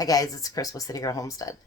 Hi guys, it's Chris with City Girl Homestead.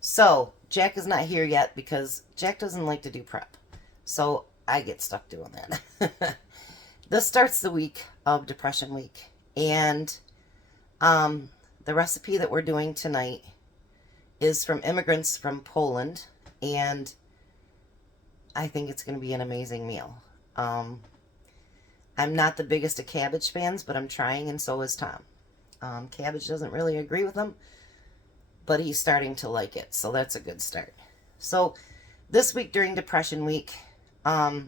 So, Jack is not here yet because Jack doesn't like to do prep. So, I get stuck doing that. This starts the week of Depression Week. And the recipe that we're doing tonight is from immigrants from Poland. And I think it's going to be an amazing meal. I'm not the biggest of cabbage fans, but I'm trying, and so is Tom. Cabbage doesn't really agree with him, but he's starting to like it, so that's a good start. So this week during Depression Week, there's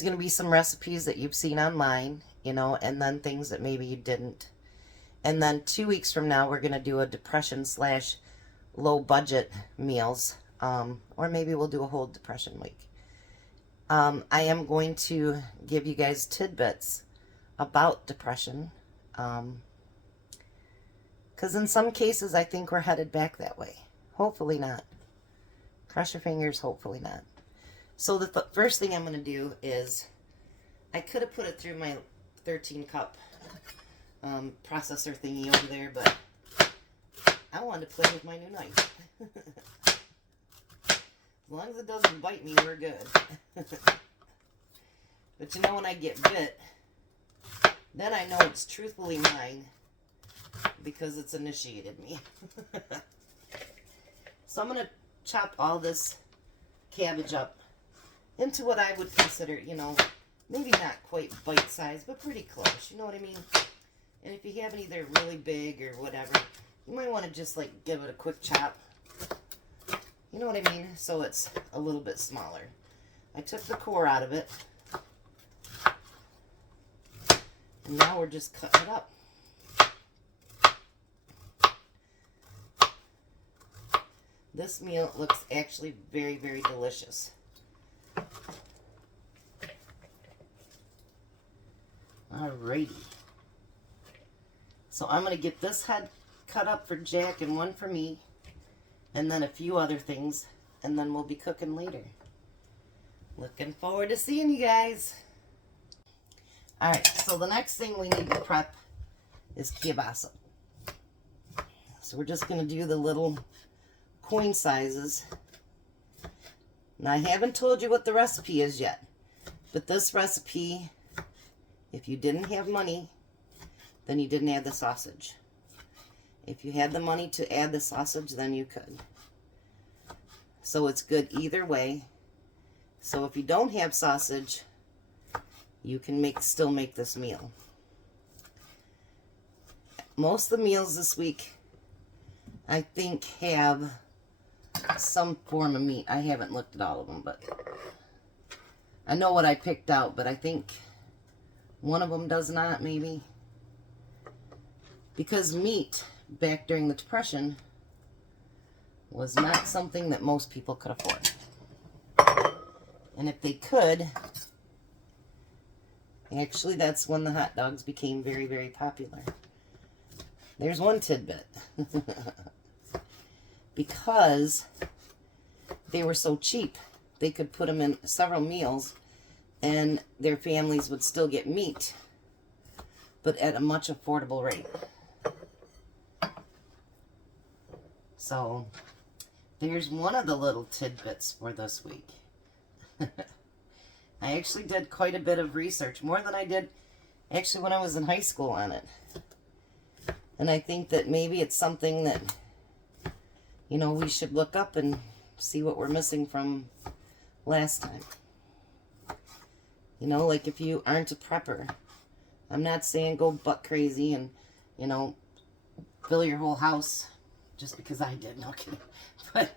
going to be some recipes that you've seen online, and then things that maybe you didn't. And then 2 weeks from now, we're going to do a depression / low budget meals, or maybe we'll do a whole Depression Week. I am going to give you guys tidbits about depression, because in some cases I think we're headed back that way. Hopefully not. Cross your fingers, hopefully not. So the first thing I'm going to do is, I could have put it through my 13 cup processor thingy over there, but I wanted to play with my new knife. As long as it doesn't bite me, we're good. But when I get bit, then I know it's truthfully mine because it's initiated me. So I'm going to chop all this cabbage up into what I would consider, maybe not quite bite-sized, but pretty close. You know what I mean? And if you have any that are really big or whatever, you might want to just give it a quick chop. You know what I mean? So it's a little bit smaller. I took the core out of it. And now we're just cutting it up. This meal looks actually very, very delicious. Alrighty. So I'm going to get this head cut up for Jack and one for me. And then a few other things. And then we'll be cooking later. Looking forward to seeing you guys. Alright, so the next thing we need to prep is kielbasa. So we're just going to do the little coin sizes. Now I haven't told you what the recipe is yet. But this recipe, if you didn't have money, then you didn't add the sausage. If you had the money to add the sausage, then you could. So it's good either way. So if you don't have sausage, you can still make this meal. Most of the meals this week, I think, have some form of meat. I haven't looked at all of them, but I know what I picked out, but I think one of them does not, maybe. Because meat, back during the Depression, was not something that most people could afford. And if they could, actually that's when the hot dogs became very, very popular. There's one tidbit. Because they were so cheap, they could put them in several meals and their families would still get meat, but at a much affordable rate. So there's one of the little tidbits for this week. I actually did quite a bit of research, more than I did actually when I was in high school on it. And I think that maybe it's something that, we should look up and see what we're missing from last time. Like if you aren't a prepper, I'm not saying go butt crazy and, fill your whole house just because I did. No kidding. But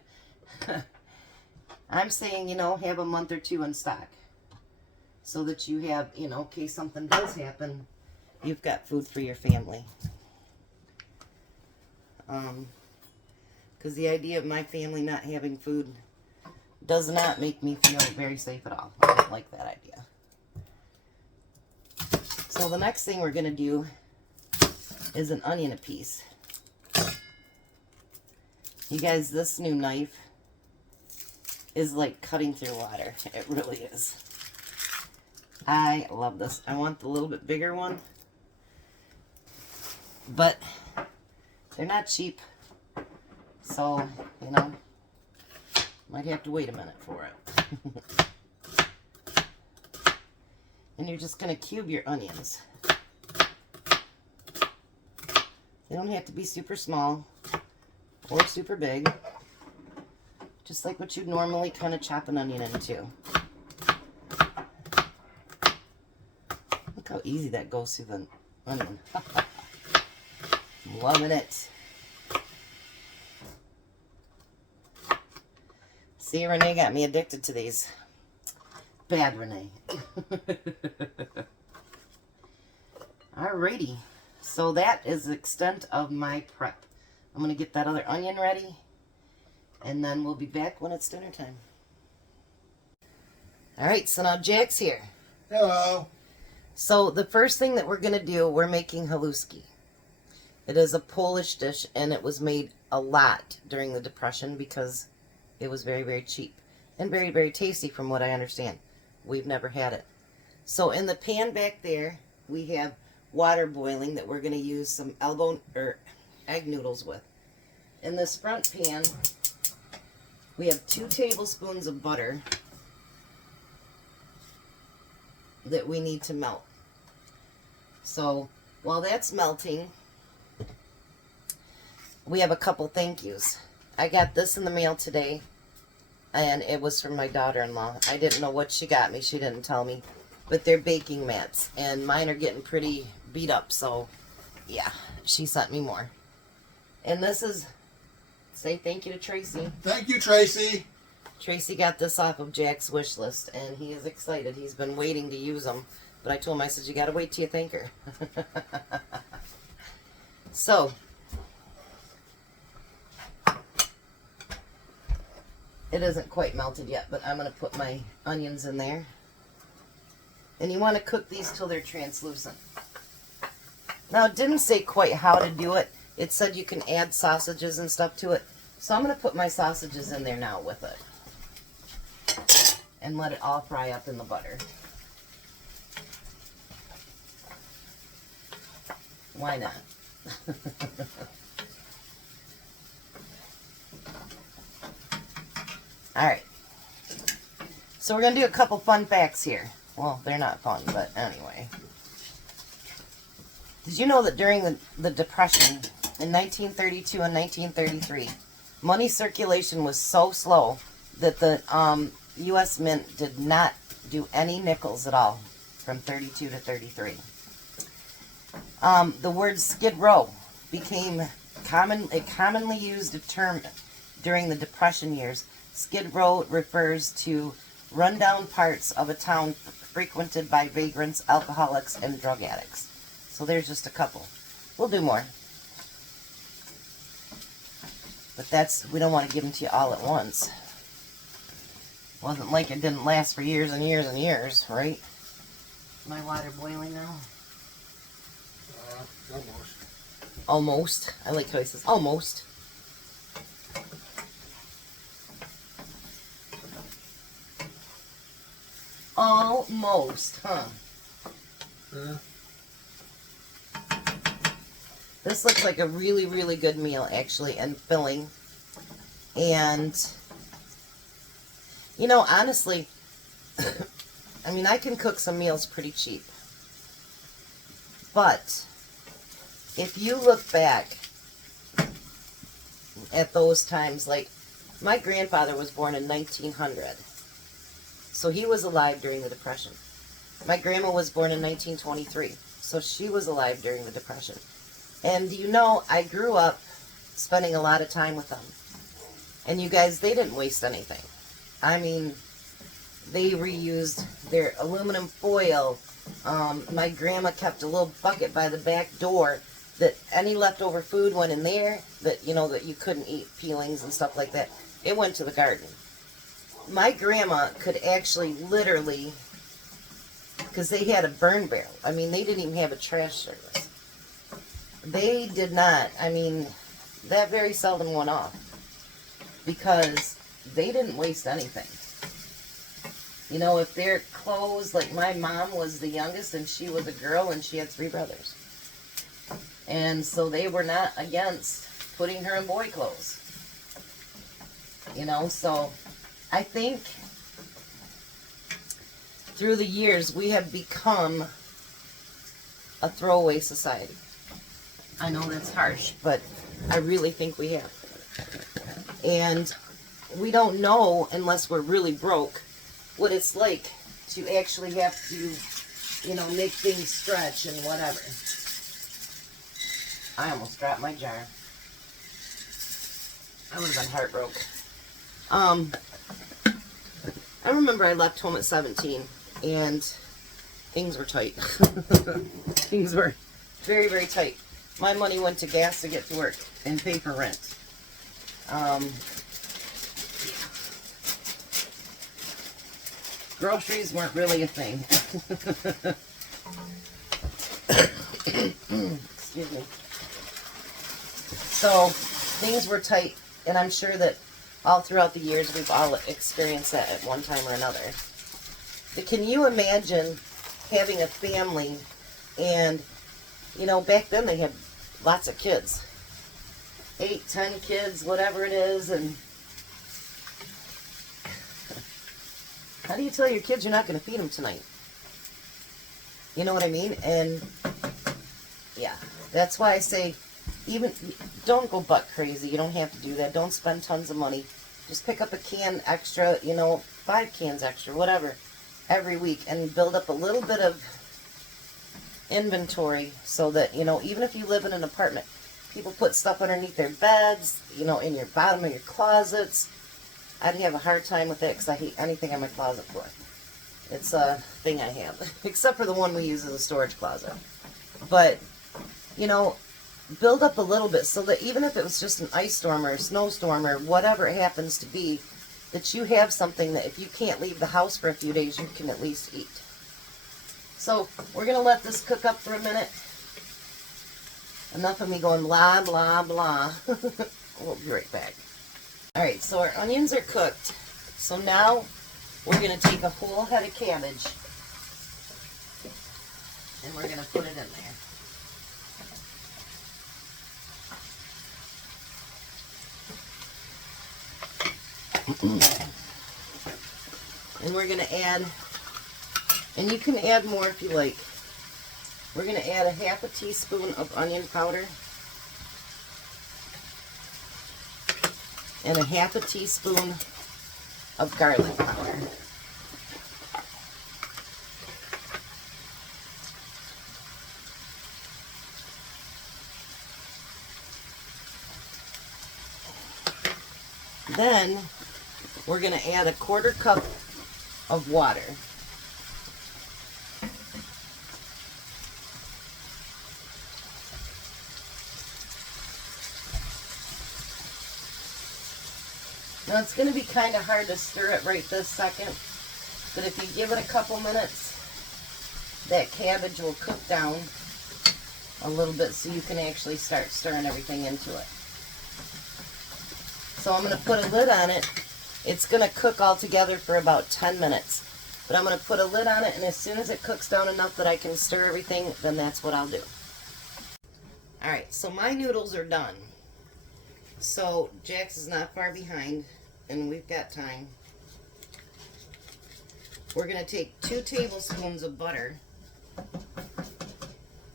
I'm saying, have a month or two in stock so that you have, in case something does happen, you've got food for your family. Because the idea of my family not having food does not make me feel very safe at all. I don't like that idea. So the next thing we're going to do is an onion apiece. You guys, this new knife is like cutting through water. It really is. I love this. I want the little bit bigger one. But They're not cheap. So, you know, might have to wait a minute for it. And you're just going to cube your onions. They don't have to be super small or super big. Just like what you'd normally kind of chop an onion into. Look how easy that goes through the onion. I'm loving it. See, Renee got me addicted to these. Bad Renee. Alrighty. So that is the extent of my prep. I'm going to get that other onion ready. And then we'll be back when it's dinner time. Alright, so now Jack's here. Hello. So the first thing that we're going to do, we're making haluski. It is a Polish dish, and it was made a lot during the Depression because it was very, very cheap. And very, very tasty from what I understand. We've never had it. So in the pan back there, we have water boiling that we're going to use some egg noodles with. In this front pan, we have 2 tablespoons of butter that we need to melt. So while that's melting, we have a couple thank yous. I got this in the mail today, and it was from my daughter-in-law. I didn't know what she got me. She didn't tell me. But they're baking mats, and mine are getting pretty beat up, so yeah, she sent me more. And this is, say thank you to Tracy. Thank you, Tracy. Tracy got this off of Jack's wish list, and he is excited. He's been waiting to use them, but I told him, I said, you got to wait till you thank her. So, it isn't quite melted yet, but I'm going to put my onions in there. And you want to cook these till they're translucent. Now, it didn't say quite how to do it. It said you can add sausages and stuff to it. So I'm going to put my sausages in there now with it. And let it all fry up in the butter. Why not? Alright. So we're going to do a couple fun facts here. Well, they're not fun, but anyway. Did you know that during the Depression in 1932 and 1933, money circulation was so slow that the U.S. Mint did not do any nickels at all from 32 to 33. The word skid row became a commonly used term during the Depression years. Skid row refers to rundown parts of a town frequented by vagrants, alcoholics, and drug addicts. So there's just a couple. We'll do more. But we don't want to give them to you all at once. Wasn't like it didn't last for years and years and years, right? My water boiling now? Almost. Almost. I like how he says almost. Almost, huh? This looks like a really, really good meal, actually, and filling. And, you know, honestly, I mean, I can cook some meals pretty cheap. But if you look back at those times, like, my grandfather was born in 1900. So he was alive during the Depression. My grandma was born in 1923. So she was alive during the Depression. And you know, I grew up spending a lot of time with them. And you guys, they didn't waste anything. I mean, they reused their aluminum foil. My grandma kept a little bucket by the back door that any leftover food went in there that, you know, that you couldn't eat, peelings and stuff like that. It went to the garden. My grandma could actually literally, because they had a burn barrel. I mean, they didn't even have a trash service. They did not. I mean, that very seldom went off because they didn't waste anything. You know, if their clothes, like my mom was the youngest and she was a girl and she had 3 brothers. And so they were not against putting her in boy clothes. You know, so I think through the years we have become a throwaway society. I know that's harsh, but I really think we have. And we don't know, unless we're really broke, what it's like to actually have to, you know, make things stretch and whatever. I almost dropped my jar. I would have been heartbroken. I remember I left home at 17 and things were tight. Things were very, very tight. My money went to gas to get to work and pay for rent. Groceries weren't really a thing. Excuse me. So things were tight, and I'm sure that all throughout the years we've all experienced that at one time or another. But can you imagine having a family and, you know, back then they had lots of kids. 8, 10 kids, whatever it is, and how do you tell your kids you're not going to feed them tonight? You know what I mean? And yeah, that's why I say, even don't go butt crazy. You don't have to do that. Don't spend tons of money. Just pick up a can extra, you know, 5 cans extra, whatever, every week, and build up a little bit of inventory so that, you know, even if you live in an apartment, people put stuff underneath their beds, you know, in your bottom of your closets. I'd have a hard time with it because I hate anything in my closet floor. It's a thing I have, except for the one we use as a storage closet. But, you know, build up a little bit so that even if it was just an ice storm or a snowstorm or whatever it happens to be, that you have something that if you can't leave the house for a few days, you can at least eat. So we're going to let this cook up for a minute. Enough of me going blah, blah, blah. We'll be right back. Alright, so our onions are cooked. So now we're going to take a whole head of cabbage and we're going to put it in there. And we're going to add, and you can add more if you like, we're going to add a half a teaspoon of onion powder and a half a teaspoon of garlic powder. Then we're going to add a 1/4 cup of water. Now it's going to be kind of hard to stir it right this second, but if you give it a couple minutes, that cabbage will cook down a little bit so you can actually start stirring everything into it. So I'm going to put a lid on it. It's going to cook all together for about 10 minutes. But I'm going to put a lid on it, and as soon as it cooks down enough that I can stir everything, then that's what I'll do. Alright, so my noodles are done. So Jax is not far behind, and we've got time. We're going to take 2 tablespoons of butter,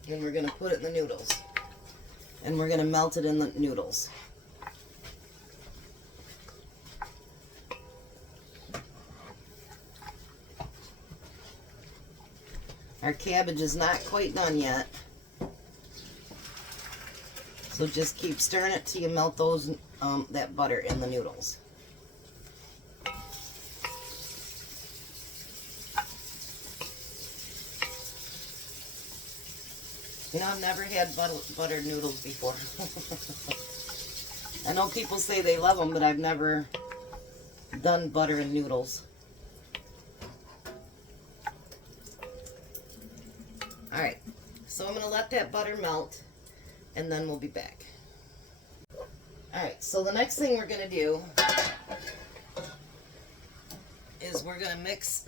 and we're going to put it in the noodles. And we're going to melt it in the noodles. Our cabbage is not quite done yet. So just keep stirring it till you melt those that butter in the noodles. You know, I've never had buttered noodles before. I know people say they love them, but I've never done butter and noodles. Alright, so I'm going to let that butter melt, and then we'll be back. Alright, so the next thing we're going to do is we're going to mix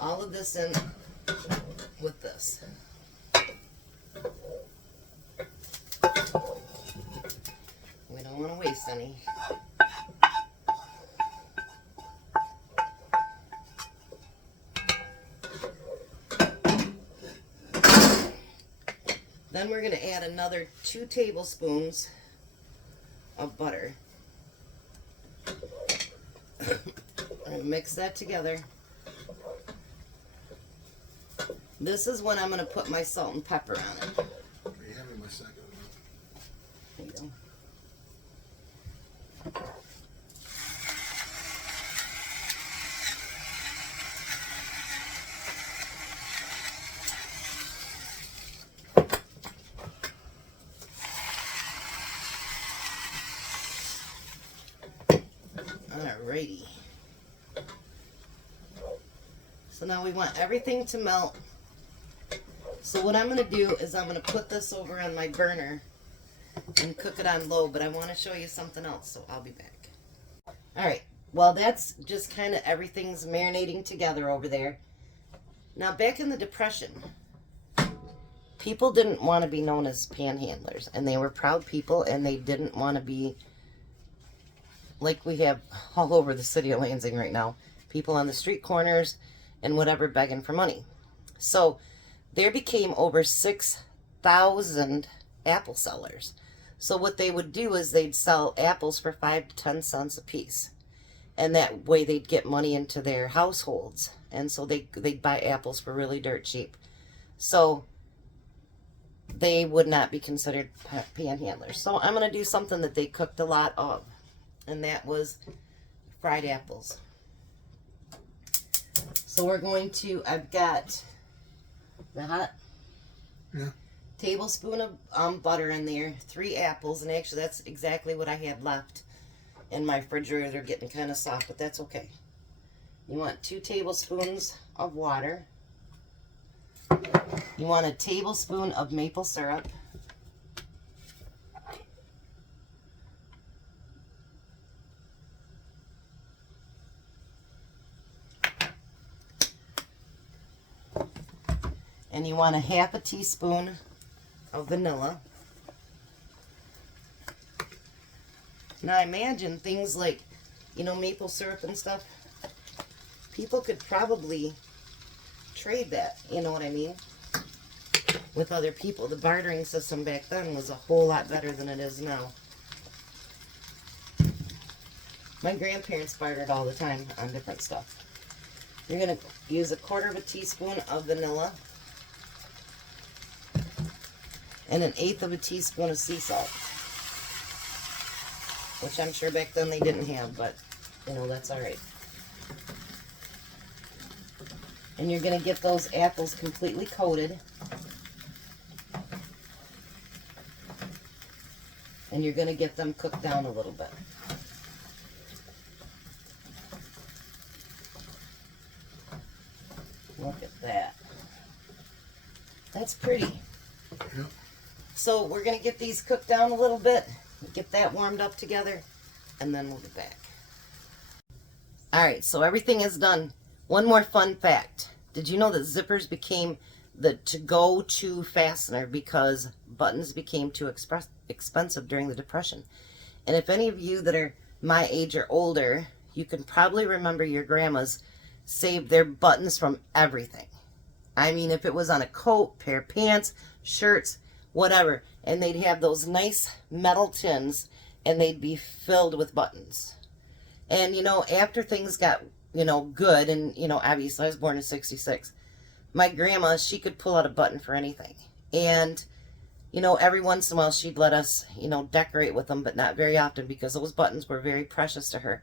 all of this in with this. waste any. Then we're going to add another 2 tablespoons of butter. And mix that together. This is when I'm going to put my salt and pepper on it. You have me my second one. There you go. Alrighty. So now we want everything to melt. So what I'm going to do is I'm going to put this over on my burner and cook it on low, but I want to show you something else, so I'll be back. Alright, well that's just kind of everything's marinating together over there. Now back in the Depression, people didn't want to be known as panhandlers, and they were proud people, and they didn't want to be like we have all over the city of Lansing right now. People on the street corners and whatever begging for money. So there became over 6,000 apple sellers. So what they would do is they'd sell apples for 5 to 10 cents a piece. And that way they'd get money into their households. And so they'd buy apples for really dirt cheap. So they would not be considered panhandlers. So I'm going to do something that they cooked a lot of. And that was fried apples. So we're going to, I've got the hot tablespoon of butter in there, 3 apples, and actually that's exactly what I had left in my refrigerator. They're getting kind of soft, but that's okay. You want 2 tablespoons of water. You want a tablespoon of maple syrup. And you want a 1/2 teaspoon of vanilla. Now I imagine things like, you know, maple syrup and stuff, people could probably trade that, you know what I mean, with other people. The bartering system back then was a whole lot better than it is now. My grandparents bartered all the time on different stuff. You're going to use 1/4 teaspoon of vanilla and 1/8 teaspoon of sea salt, which I'm sure back then they didn't have, but you know, that's all right. And you're going to get those apples completely coated, and you're going to get them cooked down a little bit. Look at that. That's pretty. Yep. So we're going to get these cooked down a little bit, get that warmed up together, and then we'll be back. Alright, so everything is done. One more fun fact. Did you know that zippers became the to-go-to fastener because buttons became too expensive during the Depression? And if any of you that are my age or older, you can probably remember your grandmas saved their buttons from everything. I mean, if it was on a coat, pair of pants, shirts, whatever, and they'd have those nice metal tins and they'd be filled with buttons. And you know, after things got, you know, good, and you know, obviously I was born in '66, my grandma, she could pull out a button for anything. And you know, every once in a while she'd let us, you know, decorate with them, but not very often because those buttons were very precious to her.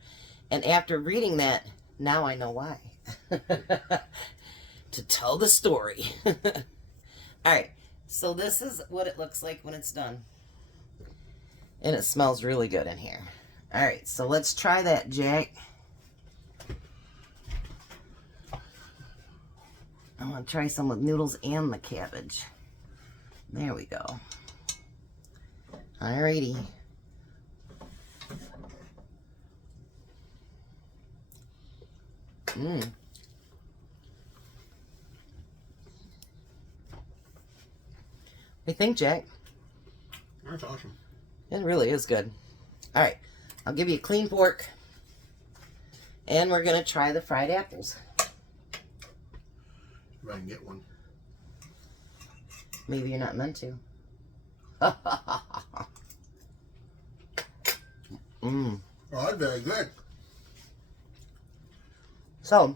And after reading that, now I know why. To tell the story. Alright, so this is what it looks like when it's done. And it smells really good in here. Alright, so let's try that, Jack. I want to try some with noodles and the cabbage. There we go. Alrighty. What do you think, Jack? That's awesome. It really is good. Alright, I'll give you a clean fork. And we're going to try the fried apples. If I can get one. Maybe you're not meant to. Oh, that's very good. So,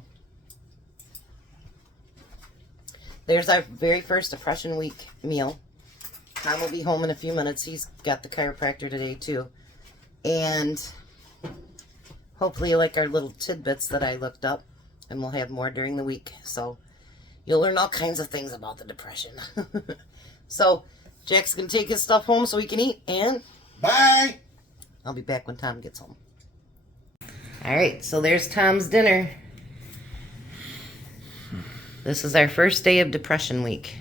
there's our very first Depression Week meal. Tom will be home in a few minutes. He's got the chiropractor today, too. And hopefully you like our little tidbits that I looked up. And we'll have more during the week. So, you'll learn all kinds of things about the Depression. So, Jack's going to take his stuff home so he can eat. And bye! I'll be back when Tom gets home. Alright, so there's Tom's dinner. This is our first day of Depression Week.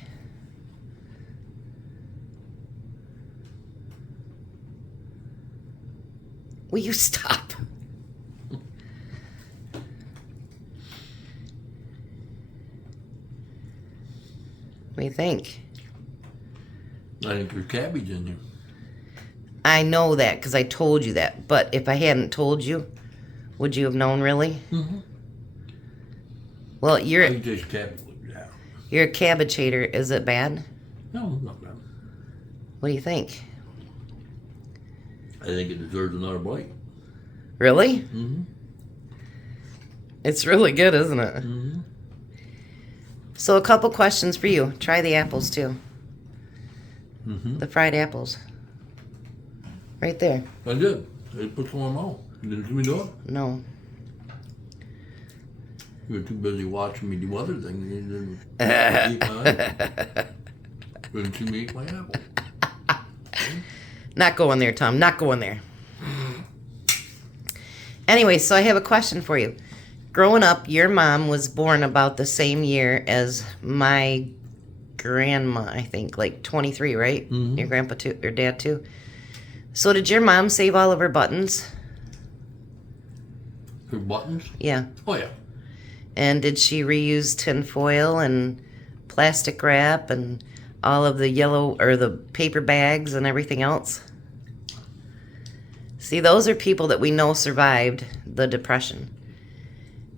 Will you stop? What do you think? I think there's cabbage in there. I know that because I told you that. But if I hadn't told you, would you have known really? Mm-hmm. Well, I think there's cabbage. Yeah. you're a cabbage hater. Is it bad? No, not bad. What do you think? I think it deserves another bite. Really? Mm-hmm. It's really good, isn't it? Mm-hmm. So a couple questions for you. Try the apples too. Mm-hmm. The fried apples. Right there. I did. I put some on my own. You didn't see me do it? No. You were too busy watching me do other things. You didn't eat mine. You didn't see me eat my apple. Not going there, Tom. Not going there. Anyway, so I have a question for you. Growing up, your mom was born about the same year as my grandma, I think, like 23, right? Mm-hmm. Your grandpa too, your dad too. So did your mom save all of her buttons? Her buttons? Yeah. Oh, yeah. And did she reuse tin foil and plastic wrap and all of the yellow or the paper bags and everything else? See, those are people that we know survived the Depression.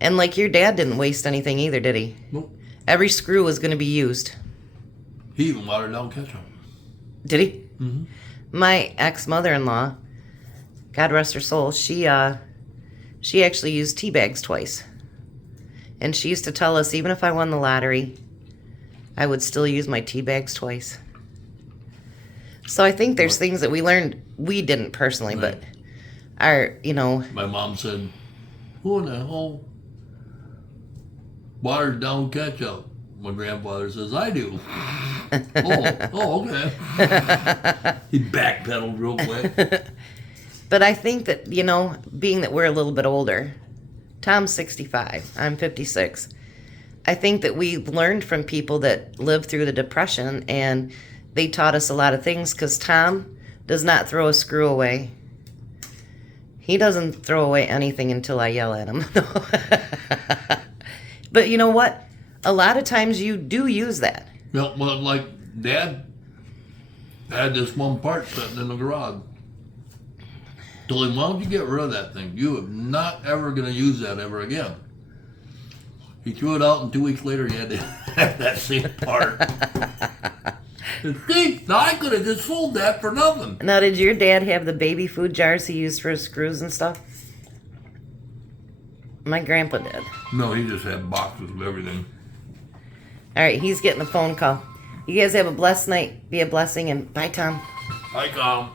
And like your dad didn't waste anything either, did he? Nope. Every screw was going to be used. He even watered down ketchup. Did he? Mm-hmm. My ex-mother-in-law, God rest her soul, she actually used tea bags twice. And she used to tell us, even if I won the lottery, I would still use my tea bags twice. So I think there's things that we learned, we didn't personally, Right. but our, you know. My mom said, who in the hell waters down ketchup? My grandfather says, I do. oh, okay. He backpedaled real quick. But I think that, you know, being that we're a little bit older, Tom's 65, I'm 56. I think that we learned from people that lived through the Depression, and they taught us a lot of things, because Tom does not throw a screw away. He doesn't throw away anything until I yell at him. But you know what? A lot of times you do use that. Yeah, well, like Dad had this one part sitting in the garage. Told him, why don't you get rid of that thing? You are not ever going to use that ever again. He threw it out, and 2 weeks later he had to have that same part. And see, now I could have just sold that for nothing. Now, did your dad have the baby food jars he used for his screws and stuff? My grandpa did. No, he just had boxes of everything. All right, he's getting a phone call. You guys have a blessed night. Be a blessing, and bye, Tom. Hi, Tom.